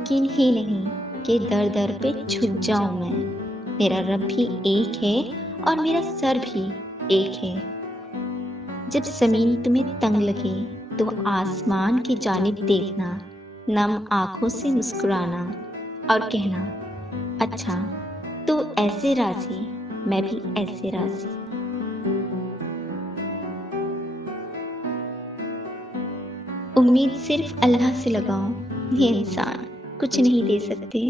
मुमकिन ही नहीं कि दर दर पे झुक जाऊं मैं। मेरा रब भी एक है और मेरा सर भी एक है। जब जमीन तुम्हें तंग लगे तो आसमान की जानिब देखना, नम आंखों से मुस्कुराना और कहना, अच्छा तू ऐसे राजी, मैं भी ऐसे राजी। उम्मीद सिर्फ अल्लाह से लगाओ, ये इंसान कुछ नहीं दे सकते।